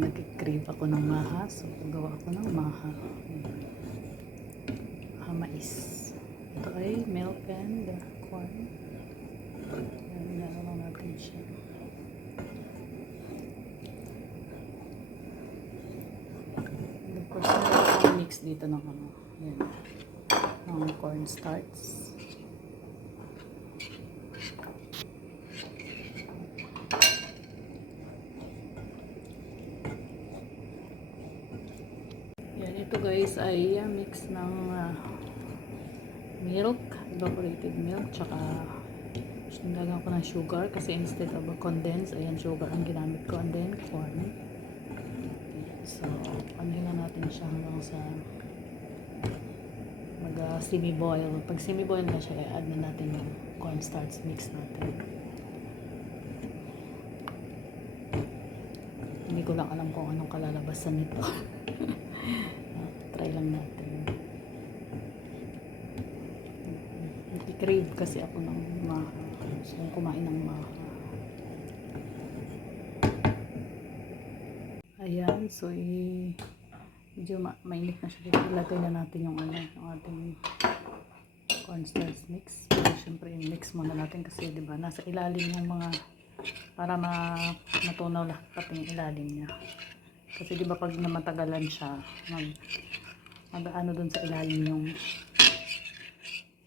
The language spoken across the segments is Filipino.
nagkikrave ako ng maha. So, gagawa ako ng maha. Mais. Ito ay milk and corn. Ayan, lang natin siya. Of course, meron akong mix dito ng ano. Ayan. Ng cornstarch. Ito guys ay mix ng milk, evaporated milk, tsaka sindagan ko ng sugar kasi instead of condensed, ayan, sugar ang ginamit ko, and then corn. So, panuhin natin siya hanggang sa mag semi-boil. Pag semi-boil na siya, i-add na natin yung cornstarch mix natin. Hindi ko lang alam kung anong kalalabasan nito. Try lang natin. Crave kasi ako ng maha. So, kumain ng maha. Ayan. So, medyo mainit na siya. Ilagay na natin yung ano, yung ating cornstarch mix. Pero syempre, yung mix muna natin kasi, diba, nasa ilalim yung mga para matunaw lahat pati yung ilalim niya. Kasi diba pag namatagalan siya, mag-ano dun sa ilalim yung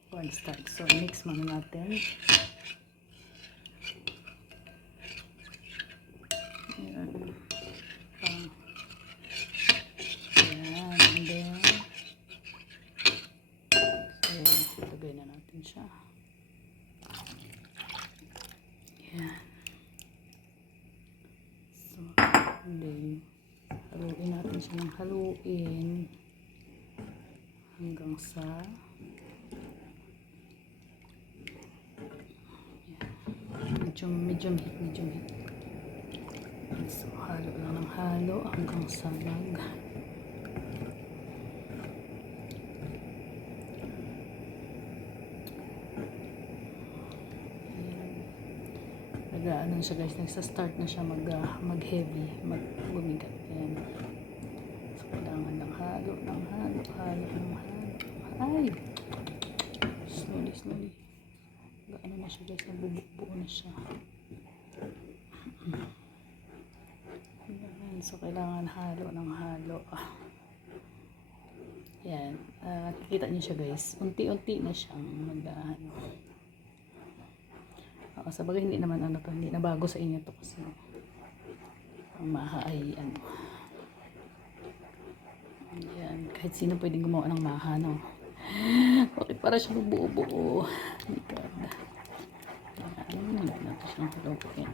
cornstarch. So, mix muna natin. Ayan. Ayan. And then, so, lagay na natin siya. Ayan. So, and then, haluin natin siya ng haluin hanggang sa medium heat. So, halo lang ng halo hanggang sa ano siya guys, nagsa-start na siya mag-heavy, gumigat. Ayan. So, kailangan ng halo. Ay! Slowly. Ano na siya guys, nabubuo na siya. Ayan. So, kailangan halo. Ayan. Kikita niyo siya guys. Unti-unti na siyang sa bagay hindi naman hindi na bago sa inyo to kasi ang maha ay yan, kahit sino pwedeng gumawa ng maha, no? Okay, para siya buo-buo. Oh my god. Ayan, natin siyang haluin.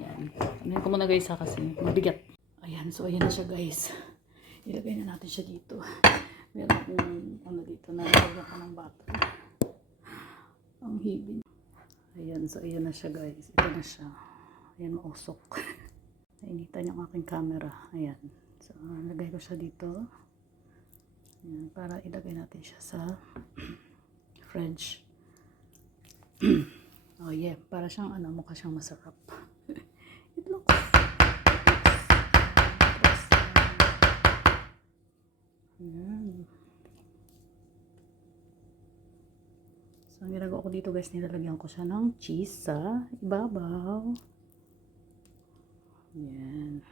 Ayan, ano ko muna guys kasi mabigat. Ayan, so ayan na siya guys. Ilagay na natin siya dito. Meron akong dito na nilagyan ko ng butter. Ang hibin. Ayan, so ayan na siya guys. Ito na siya. Ayan, mausok. Nainitan yung aking camera. Ayan. So, lagay ko siya dito. Ayan, para ilagay natin siya sa fridge. Oh yeah, para siyang mukha siyang masarap. It looks. Ayan. So, ang ginagawa ko dito guys, nilalagyan ko siya ng cheese sa ibabaw. Ayan.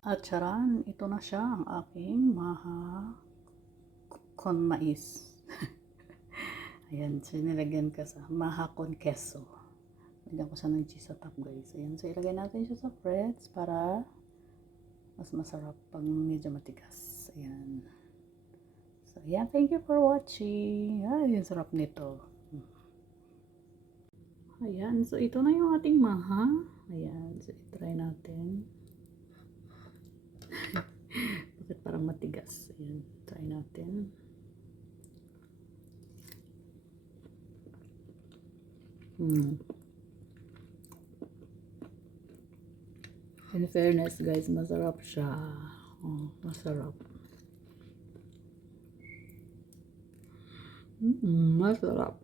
At charan, ito na siya ang aking maha con mais. Ayan, so nilagyan ko sa maha con queso. Nilagyan ko siya ng cheese sa top guys. Ayan, so ilagay natin siya sa breads para mas masarap pag medyo matigas. Ayan. So, ayan, thank you for watching. Ay, ang sarap nito. Ayan, so ito na yung ating maha. Ayan, so try natin. Bakit parang matigas? Ayan, try natin. In fairness guys, masarap siya. Oh, masarap. Masarap.